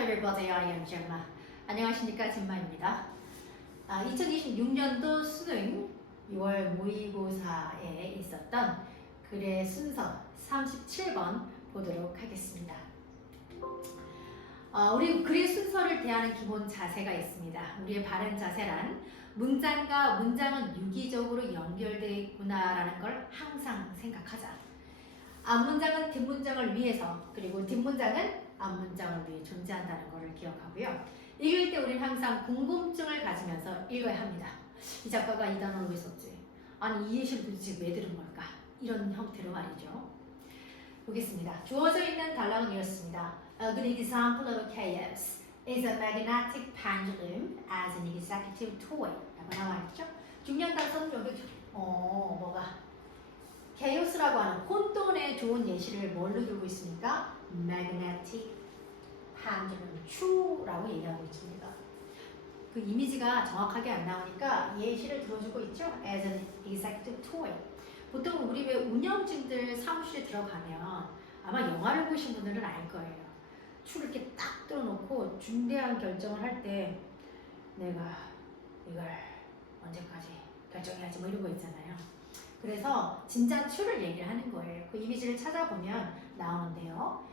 everybody, I am Gemma. 안녕하십니까, 잼마입니다. 2026년도 수능 6월 모의고사에 있었던 글의 순서 37번 보도록 하겠습니다. 우리 글의 순서를 대하는 기본 자세가 있습니다. 우리의 바른 자세란 문장과 문장은 유기적으로 연결되어 있구나라는 걸 항상 생각하자. 앞문장은 뒷문장을 위해서, 그리고 뒷문장은 앞문장을 위해 존재한다는 것을 기억하고요. 읽을 때 우리는 항상 궁금증을 가지면서 읽어야 합니다. 이 작가가 이 단어를 왜 썼지? 아니, 이 예시를 도대체 왜 들은 걸까? 이런 형태로 말이죠. 보겠습니다. 주어져 있는 단락은 이렇습니다. A good example of a chaos is a magnetic pendulum as an executive toy. 라고 나와 있죠? 중요한 단서는 여기 뭐가? chaos라고 하는 혼돈의 좋은 예시를 뭘로 들고 있습니까? magnetic pendulum, 추라고 얘기하고 있습니다. 그 이미지가 정확하게 안 나오니까 예시를 들어주고 있죠? as an executive toy. 보통 우리 왜 운영진들 사무실에 들어가면 아마 영화를 보신 분들은 알 거예요. 추를 이렇게 딱 뚫어놓고 중대한 결정을 할 때 내가 이걸 언제까지 결정해야지 뭐 이런 거 있잖아요. 그래서 진짜 추를 얘기를 하는 거예요. 그 이미지를 찾아보면 나오는데요.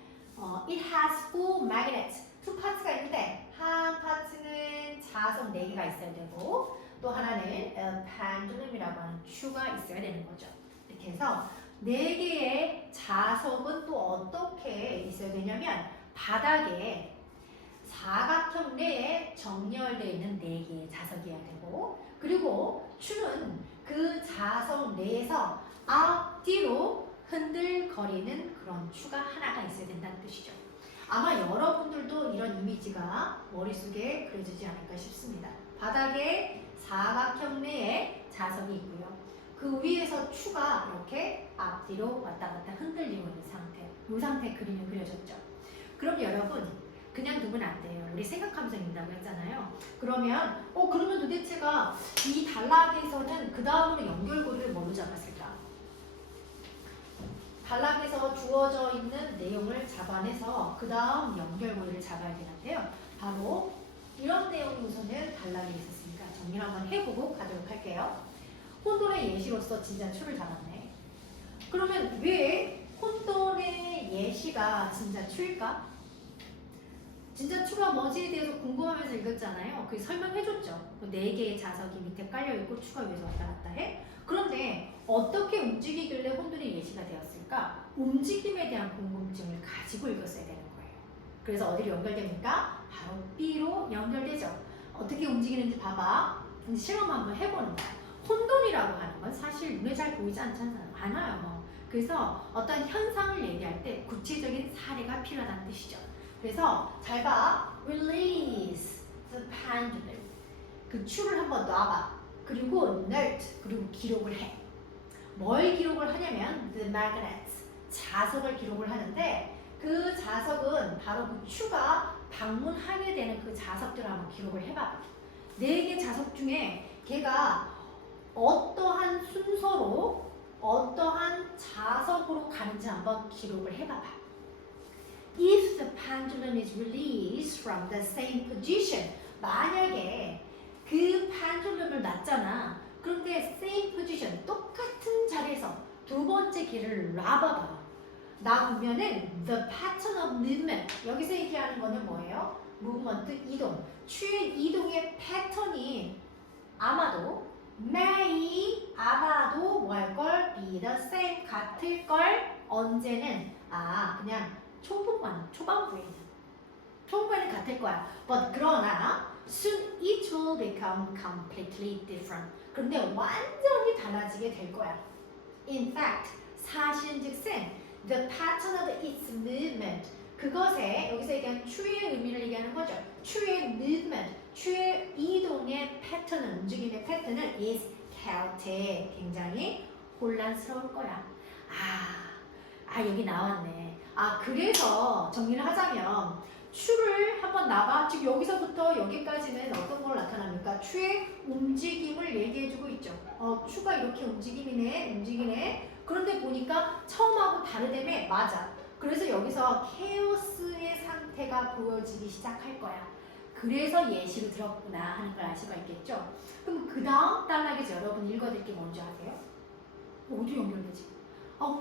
It has four magnets. 두 파츠가 있는데 한 파츠는 자석 4개가 있어야 되고 또 하나는 pendulum이라고 하는 추가 있어야 되는 거죠. 이렇게 해서 4개의 자석은 또 어떻게 있어야 되냐면 바닥에 사각형 내에 정렬되어 있는 4개의 자석이어야 되고, 그리고 추는 그 자석 내에서 앞뒤로 흔들거리는 그런 추가 하나가 있어야 된다는 뜻이죠. 아마 여러분들도 이런 이미지가 머릿속에 그려지지 않을까 싶습니다. 바닥에 사각형 내에 자석이 있고요. 그 위에서 추가 이렇게 앞뒤로 왔다 갔다 흔들리고 있는 상태. 이 상태 그림이 그려졌죠. 그럼 여러분 그냥 두면 안 돼요. 우리 생각하면서 읽는다고 했잖아요. 그러면 도대체가 이 단락에서는 그 다음으로 연결고리를 뭘로 잡았을까? 단락에서 주어져 있는 내용을 잡아내서 그 다음 연결고리를 잡아야 되는데요. 바로 이런 내용이 우선은 단락에 있었으니까 정리를 한번 해보고 가도록 할게요. 혼돈의 예시로서 진짜 추를 잡았네. 그러면 왜 혼돈의 예시가 진짜 추일까? 진짜 추가 뭐지에 대해서 궁금하면서 읽었잖아요. 그게 설명해줬죠. 4개의 자석이 밑에 깔려있고 추가 위에서 왔다 갔다 해. 그런데 어떻게 움직이길래 혼돈의 예시가 되었을까? 움직임에 대한 궁금증을 가지고 읽었어야 되는 거예요. 그래서 어디로 연결됩니까? 바로 B로 연결되죠. 어떻게 움직이는지 봐봐. 실험 한번 해보는 거야. 혼돈이라고 하는 건 사실 눈에 잘 보이지 않아요. 그래서 어떤 현상을 얘기할 때 구체적인 사례가 필요하다는 뜻이죠. 그래서 잘 봐. Release the pendulum. 그 추를 한번 놔봐. 그리고 note. 그리고 기록을 해. 뭘 기록을 하냐면 the magnets. 자석을 기록을 하는데 그 자석은 바로 그 추가 방문하게 되는 그 자석들을 한번 기록을 해봐봐. 4개 자석 중에 걔가 어떠한 순서로 어떠한 자석으로 가는지 한번 기록을 해봐봐. If the pendulum is released from the same position, 만약에 그 pendulum을 놨잖아. 그런데 same position, 똑같은 자리에서 두 번째 길을 놔봐봐. 놔보면은 the pattern of movement, 여기서 얘기하는 거는 뭐예요? movement, 이동. 추의 이동의 패턴이 아마도 뭐 할걸? be the same, 같을걸? 언제는? 그냥 초반부에는 같을 거야. But 그러나 soon it will become completely different. 그런데 완전히 달라지게 될 거야. In fact, 사실은즉슨 the pattern of its movement, 그것에 여기서 얘기하는 추의 의미를 얘기하는 거죠. 추의 movement, 추의 이동의 패턴은, 움직임의 패턴은 is chaotic, 굉장히 혼란스러울 거야. 여기 나왔네. 그래서 정리를 하자면 추를 한번 놔봐. 지금 여기서부터 여기까지는 어떤 걸 나타납니까? 추의 움직임을 얘기해주고 있죠. 추가 이렇게 움직이네. 그런데 보니까 처음하고 다르다며? 맞아. 그래서 여기서 케오스의 상태가 보여지기 시작할 거야. 그래서 예시로 들었구나 하는 걸 알 수가 있겠죠. 그럼 그 다음 단락에서 여러분 읽어드릴 게 뭔지 아세요? 어디로 연결되지?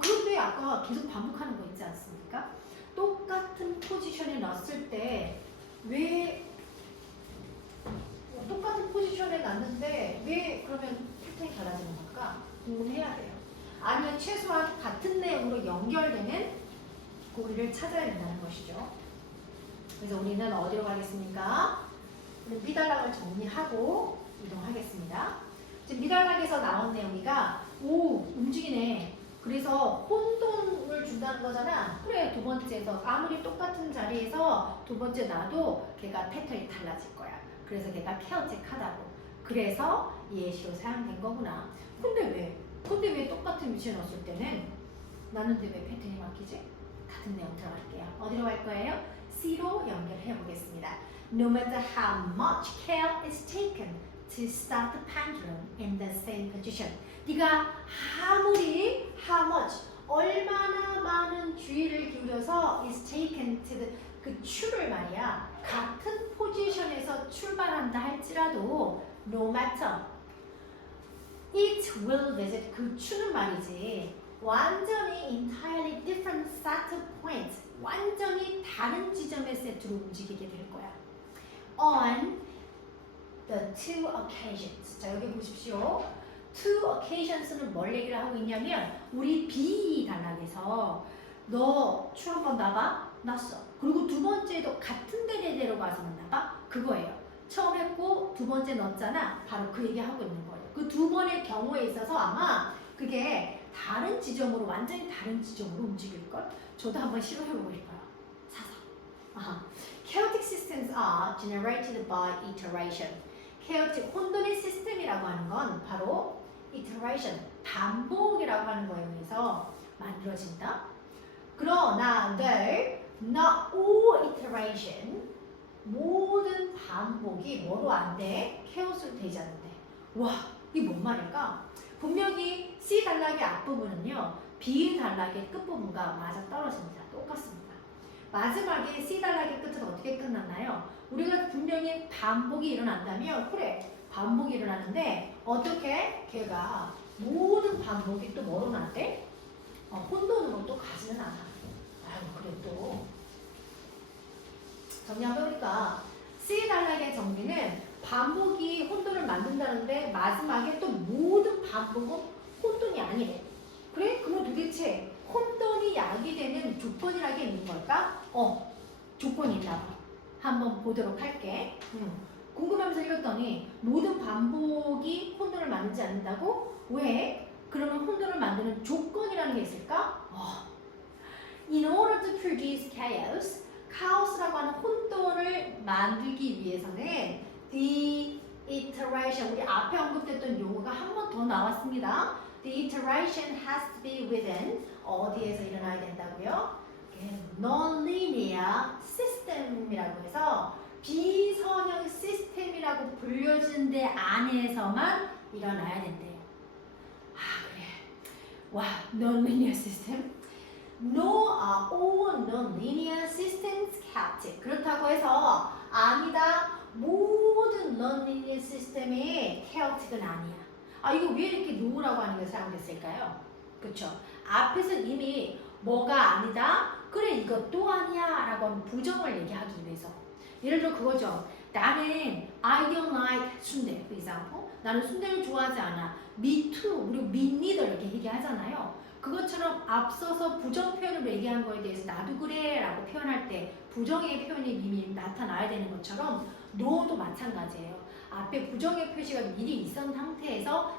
그런데 아까 계속 반복하는 거 있지 않습니까? 똑같은 포지션에 놨을 때 왜 똑같은 포지션에 놨는데 왜 그러면 패턴이 달라지는 걸까? 궁금해야 돼요. 아니면 최소한 같은 내용으로 연결되는 고리를 찾아야 된다는 것이죠. 그래서 우리는 어디로 가겠습니까? 우리 미달락을 정리하고 이동하겠습니다. 지금 미달락에서 나온 내용이가 움직이네. 그래서 혼돈을 준다는 거잖아. 그래, 두 번째에서 아무리 똑같은 자리에서 두 번째 놔도 걔가 패턴이 달라질 거야. 그래서 걔가 케어틱하다고. 그래서 예시로 사용된 거구나. 근데 왜 똑같은 위치에 넣었을 때는 나는데 왜 패턴이 바뀌지? 같은 내용 들어갈게요. 어디로 갈 거예요? C로 연결해 보겠습니다. No matter how much care is taken to start the pendulum in the same position. 네가 아무리 how much 얼마나 많은 주의를 기울여서 is taken to the 그 추를 말이야. 같은 포지션에서 출발한다 할지라도 no matter it will visit 그 추는 말이지. 완전히 entirely different set of points. 완전히 다른 지점의 세트로 움직이게 될 거야. On the two occasions. 자, 여기 보십시오. two occasions는 뭘 얘기를 하고 있냐면 우리 B 단락에서 너 추 한번 놔봐? 놨어. 그리고 두 번째도 같은 데대로 가서 놔봐? 그거예요. 처음 했고 두 번째 넣었잖아. 바로 그 얘기 하고 있는 거예요. 그 두 번의 경우에 있어서 아마 그게 다른 지점으로 완전히 다른 지점으로 움직일걸? 저도 한번 시도해보고 싶어요. 사서. Chaotic systems are generated by iteration. chaotic 혼돈의 시스템이라고 하는 건 바로 iteration, 반복이라고 하는 거에 의해서 만들어진다. 그러나 though not all iteration, 모든 반복이 뭐로 안 돼? chaos로 되지 않는데. 와, 이게 뭔 말일까? 분명히 C 단락의 앞부분은요, B 단락의 끝부분과 맞아 떨어집니다. 똑같습니다. 마지막에 C 단락의 끝은 어떻게 끝났나요? 우리가 분명히 반복이 일어난다면, 그래, 반복이 일어나는데, 어떻게? 걔가 모든 반복이 또 뭐로 나대? 혼돈으로 또 가지는 않아. 아유, 그래 또. 정리 한번 해보니까, C 단락의 정리는 반복이 혼돈을 만든다는데 마지막에 또 모든 반복은 혼돈이 아니래. 그래? 그럼 도대체 혼돈이 야기되는 조건이라는 게 있는 걸까? 조건이 있나 봐. 한번 보도록 할게. 궁금하면서 읽었더니 모든 반복이 혼돈을 만들지 않는다고? 왜? 그러면 혼돈을 만드는 조건이라는 게 있을까? In order to produce chaos, 카오스라고 하는 혼돈을 만들기 위해서는 the iteration, 우리 앞에 언급됐던 용어가 한 번 더 나왔습니다. The iteration has to be within, 어디에서 일어나야 된다고요? Non-linear system이라고 해서 비선형 시스템이라고 불려진 데 안에서만 일어나야 된대요. 그래. 와, non-linear system? No, all non-linear systems chaotic. 그렇다고 해서 아니다. 모든 non-linear 시스템이 chaotic은 아니야. 이거 왜 이렇게 no라고 하는 게 사용됐을까요? 그쵸? 앞에서 이미 뭐가 아니다? 그래, 이것도 아니야 라고 하는 부정을 얘기하기 위해서. 예를 들어 그거죠. 나는 I don't like 순대, for example. 나는 순대를 좋아하지 않아. Me too, 그리고 me neither 이렇게 얘기하잖아요. 그것처럼 앞서서 부정 표현으로 얘기한 거에 대해서 나도 그래 라고 표현할 때 부정의 표현이 이미 나타나야 되는 것처럼 no도 마찬가지예요. 앞에 부정의 표시가 미리 있었던 상태에서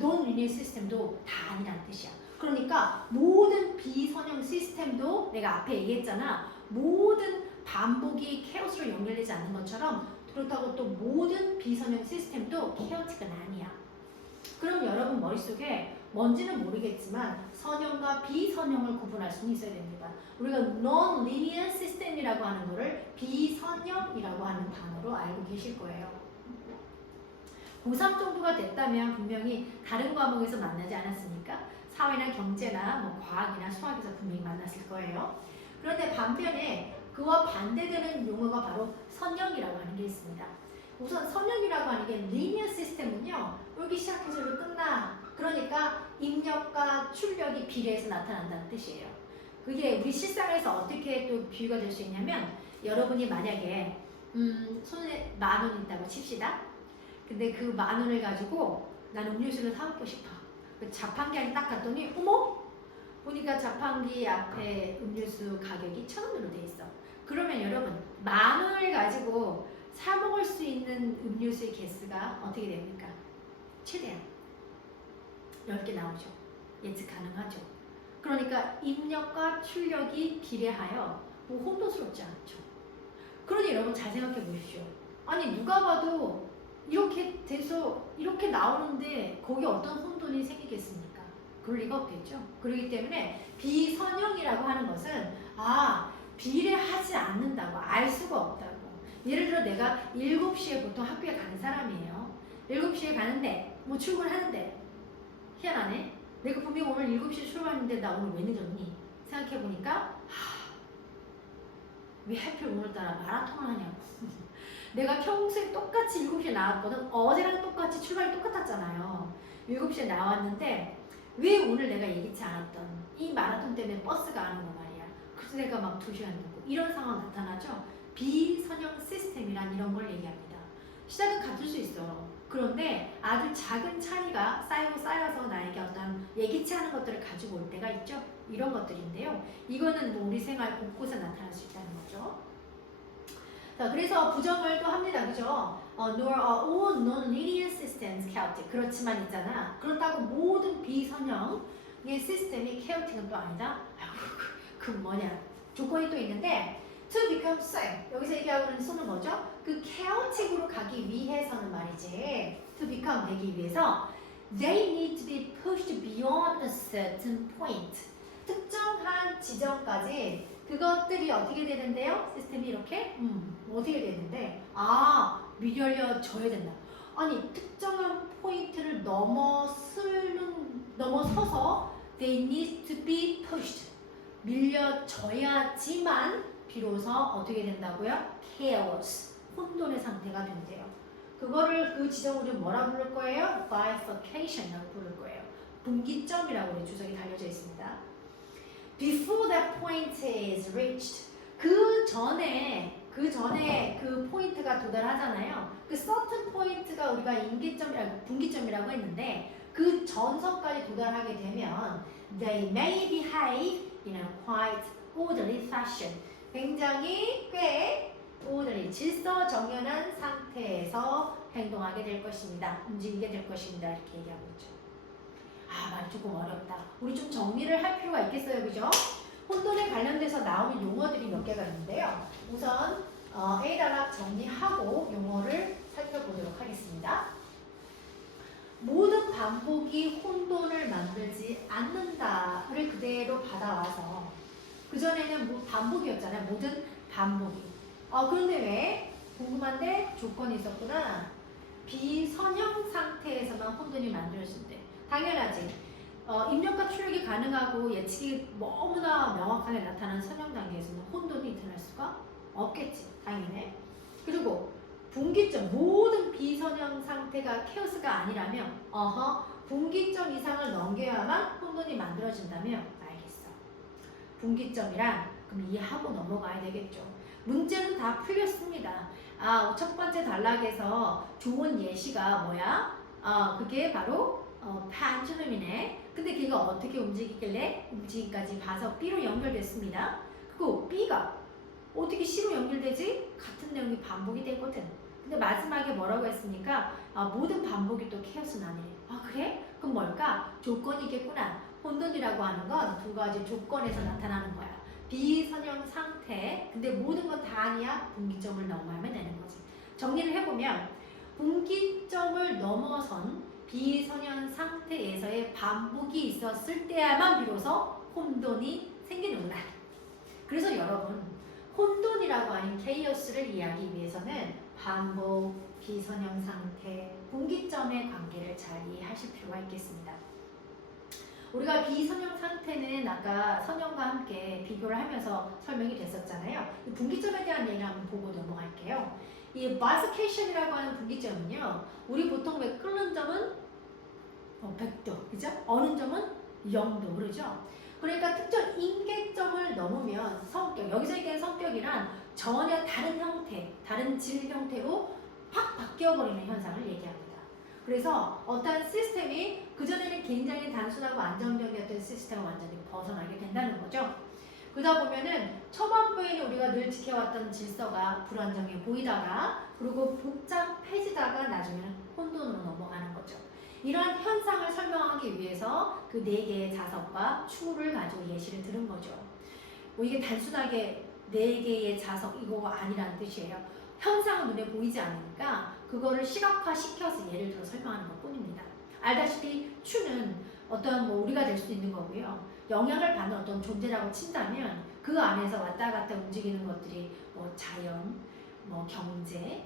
non-linear 시스템도 다 아니란 뜻이야. 그러니까 모든 비선형 시스템도 내가 앞에 얘기했잖아. 모든 반복이 케오스로 연결되지 않는 것처럼 그렇다고 또 모든 비선형 시스템도 케오틱은 아니야. 그럼 여러분 머릿속에 뭔지는 모르겠지만 선형과 비선형을 구분할 수는 있어야 됩니다. 우리가 non-linear system이라고 하는 거를 비선형이라고 하는 단어로 알고 계실 거예요. 고3 정도가 됐다면 분명히 다른 과목에서 만나지 않았습니까? 사회나 경제나 뭐 과학이나 수학에서 분명히 만났을 거예요. 그런데 반면에 그와 반대되는 용어가 바로 선형이라고 하는 게 있습니다. 우선 선형이라고 하는 게 리니어 시스템은요. 여기 시작해서 여기 끝나. 그러니까 입력과 출력이 비례해서 나타난다는 뜻이에요. 그게 우리 실생활에서 어떻게 또 비유가 될 수 있냐면 여러분이 만약에 손에 10,000원 있다고 칩시다. 근데 그 10,000원을 가지고 나는 음료수를 사먹고 싶어. 그 자판기에 딱 갔더니 어머? 보니까 자판기 앞에 음료수 가격이 1,000원으로 돼 있어. 그러면 여러분 10,000원을 가지고 사 먹을 수 있는 음료수의 개수가 어떻게 됩니까? 최대한 10개 나오죠. 예측 가능하죠. 그러니까 입력과 출력이 비례하여 뭐 혼돈스럽지 않죠. 그러니 여러분 잘 생각해 보십시오. 아니 누가 봐도 이렇게 돼서 이렇게 나오는데 거기에 어떤 혼돈이 생기겠습니까? 그럴 리가 없겠죠. 그렇기 때문에 비선형이라고 하는 것은 비례하지 않는다고, 알 수가 없다고. 예를 들어 내가 7시에 보통 학교에 가는 사람이에요. 7시에 가는데 뭐 출근하는데 희한하네. 내가 분명 오늘 7시에 출발했는데 나 오늘 왜 늦었니? 생각해보니까 왜 하필 오늘따라 마라톤을 하냐고. 내가 평소에 똑같이 7시에 나왔거든. 어제랑 똑같이 출발이 똑같았잖아요. 7시에 나왔는데 왜 오늘 내가 예기치 않았던 이 마라톤 때문에 버스가 안 오고 말이야. 그래서 내가 막 2시간 늦고 이런 상황 나타나죠. 비선형 시스템이란 이런 걸 얘기합니다. 시작은 같을 수 있어. 그런데 아주 작은 차이가 쌓이고 쌓여서 나에게 어떤 예기치 않은 것들을 가지고 올 때가 있죠. 이런 것들인데요. 이거는 뭐 우리 생활 곳곳에 나타날 수 있다는 거죠. 자, 그래서 부정을 또 합니다. 그죠? Nor are all non-linear systems chaotic. 그렇지만 있잖아. 그렇다고 모든 비선형의 시스템이 chaotic은 또 아니다. 그 뭐냐. 조건이 또 있는데 to become sane. 여기서 얘기하고 있는 소는 뭐죠? 그 chaotic으로 가기 위해서는 말이지. to become 되기 위해서 they need to be pushed beyond a certain point. 특정한 지점까지 그것들이 어떻게 되는데요? 시스템이 이렇게 어떻게 되는데 밀려져야 된다. 아니 특정한 포인트를 넘어서서 they need to be pushed. 밀려져야지만 비로소 어떻게 된다고요? chaos, 혼돈의 상태가 된대요. 그거를 그 지점을 뭐라 부를 거예요? bifurcation이라고 부를 거예요. 분기점이라고 우리 주석이 달려져 있습니다. Before that point is reached, 그 전에 그 포인트가 도달하잖아요. 그 certain point가 우리가 분기점이라고 했는데 그 전선까지 도달하게 되면 they may behave in a quite orderly fashion. 굉장히 꽤 orderly, 질서 정연한 상태에서 행동하게 될 것입니다. 움직이게 될 것입니다. 이렇게 얘기하고 있죠. 말이 조금 어렵다. 우리 좀 정리를 할 필요가 있겠어요. 그죠? 혼돈에 관련돼서 나오는 용어들이 몇 개가 있는데요. 우선 A단락 정리하고 용어를 살펴보도록 하겠습니다. 모든 반복이 혼돈을 만들지 않는다를 그대로 받아와서 그전에는 반복이었잖아요. 모든 반복이. 그런데 왜? 궁금한데 조건이 있었구나. 비선형 상태에서만 혼돈이 만들어진대. 당연하지. 입력과 출력이 가능하고 예측이 너무나 명확하게 나타난 선형 단계에서는 혼돈이 일어날 수가 없겠지. 당연해. 그리고 분기점, 모든 비선형 상태가 케오스가 아니라면 분기점 이상을 넘겨야만 혼돈이 만들어진다며 알겠어. 분기점이란 그럼 이해하고 넘어가야 되겠죠. 문제는 다 풀렸습니다. 첫 번째 단락에서 좋은 예시가 뭐야? 그게 바로 pendulum이네. 근데 걔가 어떻게 움직이길래 움직임까지 봐서 B로 연결됐습니다. 그리고 B가 어떻게 C로 연결되지? 같은 내용이 반복이 되거든. 근데 마지막에 뭐라고 했습니까? 모든 반복이 또 케오스는 아니래. 그래? 그럼 뭘까? 조건이겠구나. 혼돈이라고 하는 건 두 가지 조건에서 나타나는 거야. 비선형 상태. 근데 모든 건 다 아니야. 분기점을 넘어야만 되는 거지. 정리를 해보면 분기점을 넘어선 비선형 상태에서의 반복이 있었을 때야만 비로소 혼돈이 생기는구나. 그래서 여러분 혼돈이라고 하는 케이오스를 이해하기 위해서는 반복, 비선형 상태, 분기점의 관계를 잘 이해하실 필요가 있겠습니다. 우리가 비선형 상태는 아까 선형과 함께 비교를 하면서 설명이 됐었잖아요. 이 분기점에 대한 얘기를 한번 보고 넘어갈게요. 이 마스케이션이라고 하는 분기점은요, 우리 보통 왜 끓는 점은 100도, 그죠? 어는 점은 0도, 그러죠? 그러니까 특정 임계점을 넘으면 성격, 여기서 얘기하는 성격이란 전혀 다른 형태, 다른 질 형태로 확 바뀌어버리는 현상을 얘기합니다. 그래서 어떤 시스템이 그전에는 굉장히 단순하고 안정적이었던 시스템을 완전히 벗어나게 된다는 거죠. 그러다 보면은 초반부에는 우리가 늘 지켜왔던 질서가 불안정해 보이다가 그리고 복잡해지다가 나중에는 혼돈으로 넘어가는 거죠. 이러한 현상을 설명하기 위해서 그 네 개의 자석과 추를 가지고 예시를 들은 거죠. 뭐 이게 단순하게 네 개의 자석 이거 아니라는 뜻이에요. 현상은 눈에 보이지 않으니까 그거를 시각화시켜서 예를 들어 설명하는 것 뿐입니다. 알다시피 추는 어떤 뭐 우리가 될 수도 있는 거고요. 영향을 받는 어떤 존재라고 친다면 그 안에서 왔다 갔다 움직이는 것들이 뭐 자연, 뭐 경제,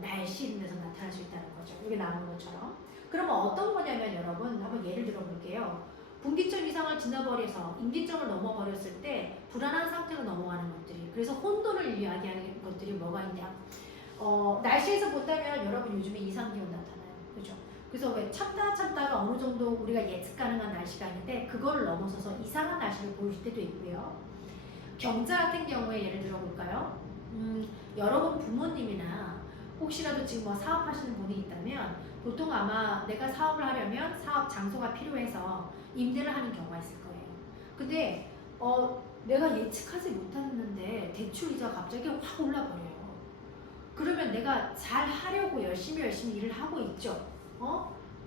날씨 이런 데서 나타날 수 있다는 거죠. 이게 나오는 것처럼. 그러면 어떤 거냐면 여러분 한번 예를 들어 볼게요. 분기점 이상을 지나버려서 임기점을 넘어버렸을 때 불안한 상태로 넘어가는 것들이 그래서 혼돈을 이야기하는 것들이 뭐가 있냐. 날씨에서 본다면 여러분 요즘에 이상기온 나타나요. 그죠? 그래서 왜 참다가 어느 정도 우리가 예측 가능한 날씨가 있는데 그걸 넘어서서 이상한 날씨를 보일 때도 있고요. 경제 같은 경우에 예를 들어 볼까요? 여러분 부모님이나 혹시라도 지금 뭐 사업하시는 분이 있다면 보통 아마 내가 사업을 하려면 사업 장소가 필요해서 임대를 하는 경우가 있을 거예요. 근데 내가 예측하지 못했는데 대출 이자가 갑자기 확 올라버려요. 그러면 내가 잘 하려고 열심히 일을 하고 있죠.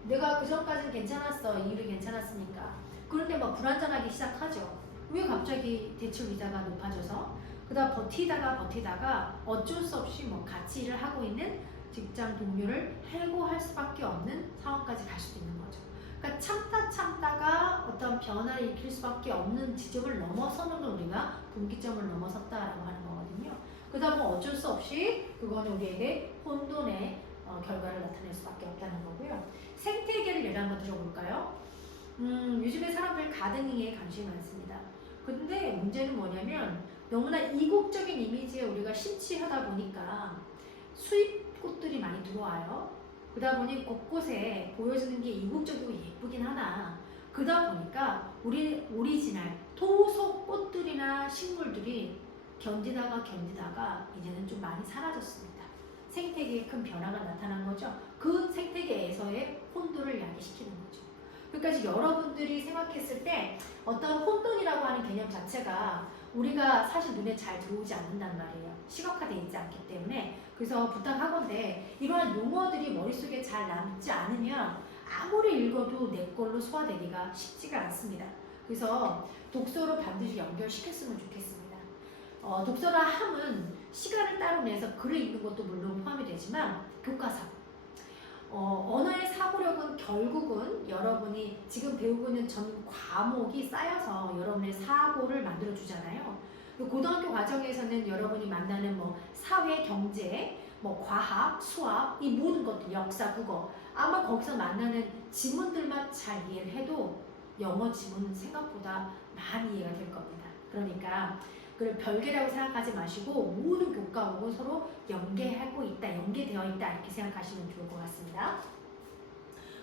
내가 그 전까지는 괜찮았어. 이 일이 괜찮았으니까. 그런데 막 불안정하기 시작하죠. 왜 갑자기 대출 이자가 높아져서 그다음 버티다가 어쩔 수 없이 뭐 같이 일을 하고 있는 직장 동료를 해고할 수밖에 없는 상황까지 갈 수도 있는 거죠. 그러니까 참다가 어떤 변화를 일으킬 수밖에 없는 지점을 넘어서는 걸 우리가 분기점을 넘어섰다라고 하는 거거든요. 그러다 보면 어쩔 수 없이 그거는 우리에게 혼돈의 결과를 나타낼 수밖에 없다는 거고요. 생태계를 예를 한번 들어볼까요? 요즘에 사람들 가드닝에 관심이 많습니다. 근데 문제는 뭐냐면 너무나 이국적인 이미지에 우리가 심취하다 보니까 수입 꽃들이 많이 들어와요. 그러다 보니 곳곳에 보여지는 게 이국적이고 예쁘긴 하나 그러다 보니까 우리 오리지널 토속 꽃들이나 식물들이 견디다가 이제는 좀 많이 사라졌습니다. 생태계에 큰 변화가 나타난 거죠. 그 생태계에서의 혼돈을 야기시키는 거죠. 그러니까 여러분들이 생각했을 때 어떤 혼돈이라고 하는 개념 자체가 우리가 사실 눈에 잘 들어오지 않는단 말이에요. 시각화되어 있지 않기 때문에. 그래서 부탁하건대 이러한 용어들이 머릿속에 잘 남지 않으면 아무리 읽어도 내 걸로 소화되기가 쉽지가 않습니다. 그래서 독서로 반드시 연결시켰으면 좋겠습니다. 독서라 함은 시간을 따로 내서 글을 읽는 것도 물론 포함이 되지만 교과서 언어의 사고력은 결국은 여러분이 지금 배우고 있는 전 과목이 쌓여서 여러분의 사고를 만들어 주잖아요. 고등학교 과정에서는 여러분이 만나는 뭐 사회, 경제, 뭐 과학, 수학 이 모든 것들, 역사, 국어 아마 거기서 만나는 지문들만 잘 이해를 해도 영어 지문은 생각보다 많이 이해가 될 겁니다. 그러니까 그걸 별개라고 생각하지 마시고 모든 교과목은 서로 연계되어 있다 이렇게 생각하시면 좋을 것 같습니다.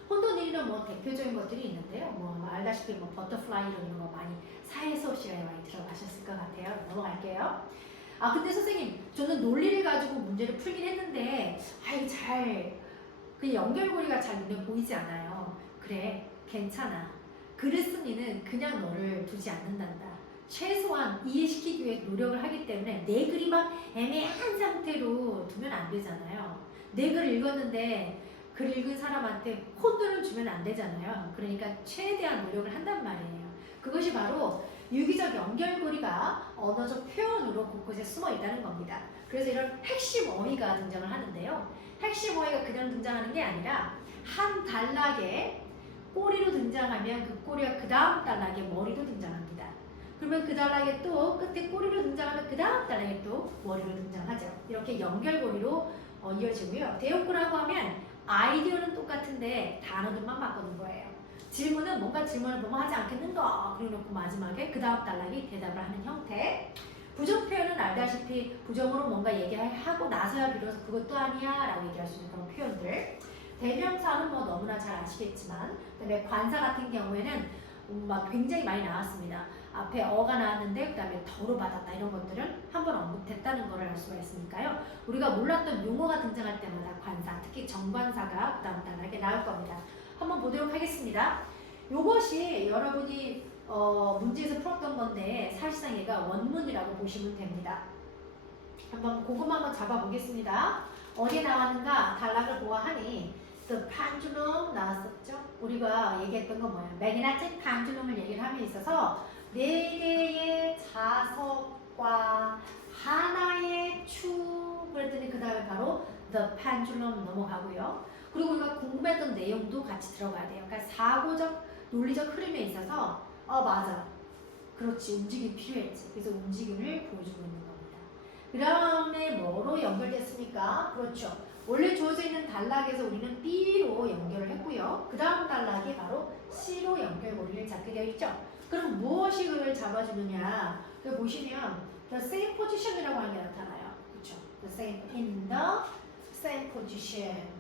혼돈이는 뭐 대표적인 것들이 있는데요. 뭐 알다시피 뭐 버터플라이 이런 거 많이 사회 수업 시간에 많이 들어가셨을 것 같아요. 넘어갈게요. 근데 선생님 저는 논리를 가지고 문제를 풀긴 했는데 그 연결고리가 잘 눈에 보이지 않아요. 그래 괜찮아. 글을 쓰기는 그냥 너를 두지 않는단다. 최소한 이해시키기 위해 노력을 하기 때문에 내 글이 막 애매한 상태로 두면 안 되잖아요. 내 글을 읽었는데 글 읽은 사람한테 혼돈을 주면 안 되잖아요. 그러니까 최대한 노력을 한단 말이에요. 그것이 바로 유기적 연결고리가 언어적 표현으로 곳곳에 숨어 있다는 겁니다. 그래서 이런 핵심 어휘가 등장을 하는데요. 핵심 어휘가 그냥 등장하는 게 아니라 한 단락에 꼬리로 등장하면 그 꼬리가 그 다음 단락에 머리로 등장합니다. 그러면 그 단락에 또 끝에 꼬리로 등장하면 그 다음 단락에 또 머리로 등장하죠. 이렇게 연결고리로 이어지고요. 대역구라고 하면 아이디어는 똑같은데 단어들만 바꾸는 거예요. 질문은 뭔가 질문을 보면 하지 않겠는가 그래놓고 마지막에 그 다음 단락이 대답을 하는 형태. 부정 표현은 알다시피 부정으로 뭔가 얘기하고 나서야 비로소 그것도 아니야 라고 얘기할 수 있는 그런 표현들. 대명사는 뭐 너무나 잘 아시겠지만, 그다음에 관사 같은 경우에는 막 굉장히 많이 나왔습니다. 앞에 어가 나왔는데 그다음에 더로 받았다 이런 것들은 한번 언급됐다는 것을 알 수가 있으니까요. 우리가 몰랐던 용어가 등장할 때마다 관사, 특히 정관사가 그다음 단락에 나올 겁니다. 한번 보도록 하겠습니다. 이것이 여러분이 문제에서 풀었던 건데 사실상 얘가 원문이라고 보시면 됩니다. 한번 고금 한번 잡아보겠습니다. 어디에 나왔는가 단락을 보아하니 The pendulum 나왔었죠? 우리가 얘기했던 건 뭐예요? 매그네틱 pendulum을 얘기를 함에 있어서 네 개의 자석과 하나의 축 그랬더니 그 다음에 바로 The pendulum 넘어가고요. 그리고 우리가 궁금했던 내용도 같이 들어가야 돼요. 그러니까 사고적, 논리적 흐름에 있어서 맞아. 그렇지. 움직임이 필요했지. 그래서 움직임을 보여주고 있는 겁니다. 그 다음에 뭐로 연결됐습니까? 그렇죠. 원래 주어져 있는 단락에서 우리는 B로 연결을 했고요. 그 다음 단락이 바로 C로 연결고리를 잡게 되어 있죠. 그럼 무엇이 그걸 잡아주느냐? 그 보시면 the same position이라고 하는 게 나타나요. 그렇죠? the same in the same position.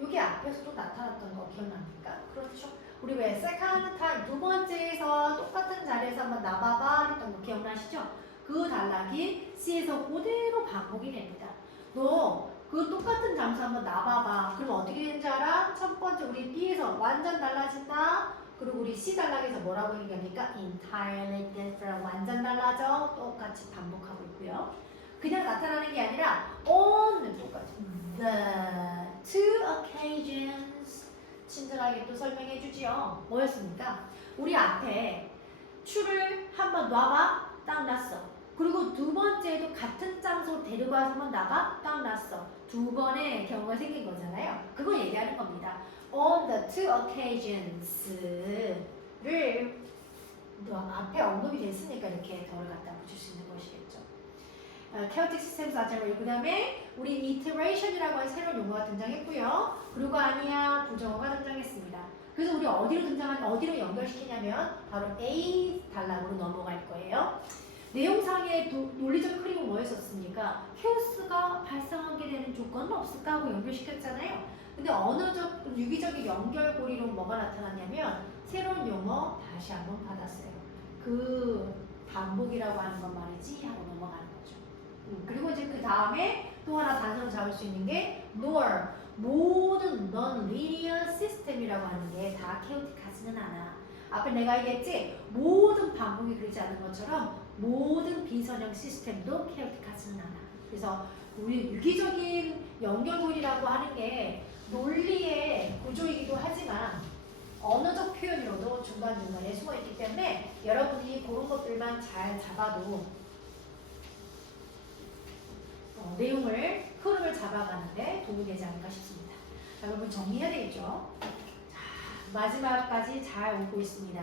여기 앞에서도 나타났던 거 기억납니까? 그렇죠? 우리 왜 second time 두 번째에서 똑같은 자리에서 한번 나봐봐 했던 거 기억나시죠? 그 단락이 C에서 그대로 반복이 됩니다. 너 그 똑같은 장소 한번 나봐봐. 그럼 어떻게 되는지 알아? 첫 번째 우리 B에서 완전 달라진다. 그리고 우리 C 단락에서 뭐라고 얘기합니까? entirely different. 완전 달라져. 똑같이 반복하고 있고요. 그냥 나타나는 게 아니라 on 똑같이 the two occasions 친절하게 또 설명해 주지요. 뭐였습니까? 우리 앞에 추를 한번 놔봐. 딱 놨어. 그리고 두 번째도 같은 장소로 데리고 와서 한번 놔봐. 딱 놨어. 두 번의 경우가 생긴 거잖아요. 그걸 얘기하는 겁니다. On the two occasions를 앞에 언급이 됐으니까 이렇게 덜을 갖다 붙일 수 있는 것이겠죠. Celtic Systems 아잖아요. 그 다음에 우리 iteration이라고 하는 새로운 용어가 등장했고요. 그리고 아니야 부정어가 등장했습니다. 그래서 우리 어디로 연결시키냐면 바로 A 단락으로 넘어갈 거예요. 내용상의 논리적 흐름은 뭐였었습니까? 케오스가 발생하게 되는 조건은 없을까 하고 연결시켰잖아요. 근데 언어적, 유기적인 연결고리로 뭐가 나타났냐면 새로운 용어 다시 한번 받았어요. 그 반복이라고 하는 건 말이지 하고 넘어가는 거죠. 그리고 이제 그 다음에 또 하나 단서로 잡을 수 있는 게 nor 모든 non-linear system이라고 하는 게 다 케오틱하지는 않아. 앞에 내가 얘기했지? 모든 반복이 그러지 않은 것처럼 모든 비선형 시스템도 케오틱하지는 않아. 그래서 우리 유기적인 연결고리라고 하는 게 논리의 구조이기도 하지만 언어적 표현으로도 중간중간에 숨어있기 때문에 여러분이 그런 것들만 잘 잡아도 내용을, 흐름을 잡아가는데 도움이 되지 않을까 싶습니다. 자, 여러분 정리해야 되겠죠? 마지막까지 잘 오고 있습니다.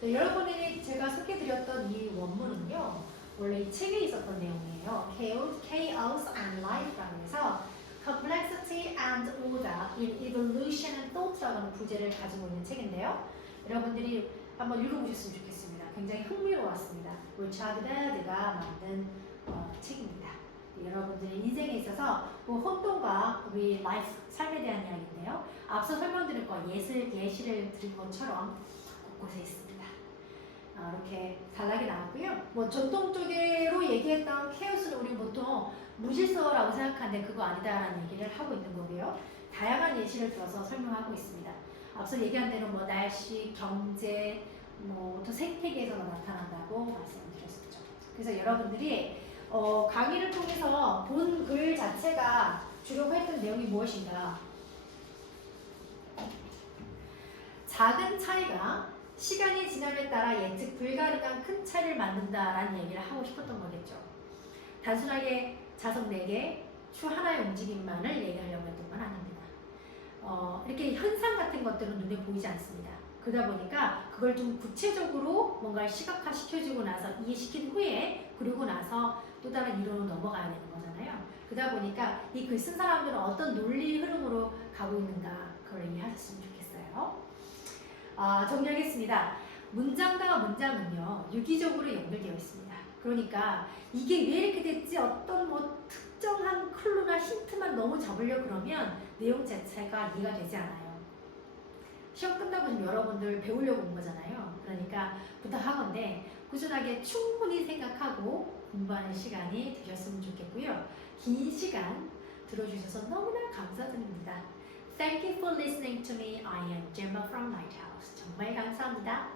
자, 여러분이 제가 소개드렸던 이 원문은요, 원래 이 책에 있었던 내용이에요. Chaos and Life라고 해서 Complexity and Order in Evolution and Thought라고 하는 부제를 가지고 있는 책인데요. 여러분들이 한번 읽어보셨으면 좋겠습니다. 굉장히 흥미로웠습니다. 리차드 베드가 만든 책입니다. 여러분들의 인생에 있어서 그 혼돈과 우리 라이프, 삶에 대한 이야기인데요. 앞서 설명드린 거 예시를 드린 것처럼 곳곳에 있습니다. 이렇게 단락이 나왔고요. 뭐 전통적으로 얘기했던 케오스는 우리 보통 무질서라고 생각하는데 그거 아니다라는 얘기를 하고 있는 거고요. 다양한 예시를 들어서 설명하고 있습니다. 앞서 얘기한 대로 뭐 날씨, 경제, 뭐 또 생태계에서 나타난다고 말씀드렸었죠. 그래서 여러분들이 강의를 통해서 본 글 자체가 주려고 했던 내용이 무엇인가? 작은 차이가 시간이 지남에 따라 예측 불가능한 큰 차이를 만든다라는 얘기를 하고 싶었던 거겠죠. 단순하게 자석 4개, 추 하나의 움직임만을 얘기하려고 했던 건 아닙니다. 이렇게 현상 같은 것들은 눈에 보이지 않습니다. 그러다 보니까 그걸 좀 구체적으로 뭔가 시각화시켜주고 나서 이해시킨 후에 그리고 나서 또 다른 이론으로 넘어가야 되는 거잖아요. 그러다 보니까 이 글 쓴 사람들은 어떤 논리 흐름으로 가고 있는가 그걸 이해하셨으면 좋겠어요. 정리하겠습니다. 문장과 문장은요, 유기적으로 연결되어 있습니다. 그러니까 이게 왜 이렇게 됐지? 어떤 뭐 특정한 클루나 힌트만 너무 잡으려 그러면 내용 자체가 이해가 되지 않아요. 시험 끝나고 지금 여러분들 배우려고 온 거잖아요. 그러니까 부탁하건대 꾸준하게 충분히 생각하고 공부하는 시간이 되셨으면 좋겠고요. 긴 시간 들어주셔서 너무나 감사드립니다. Thank you for listening to me. I am Gemma from Lighthouse. 정말 감사합니다.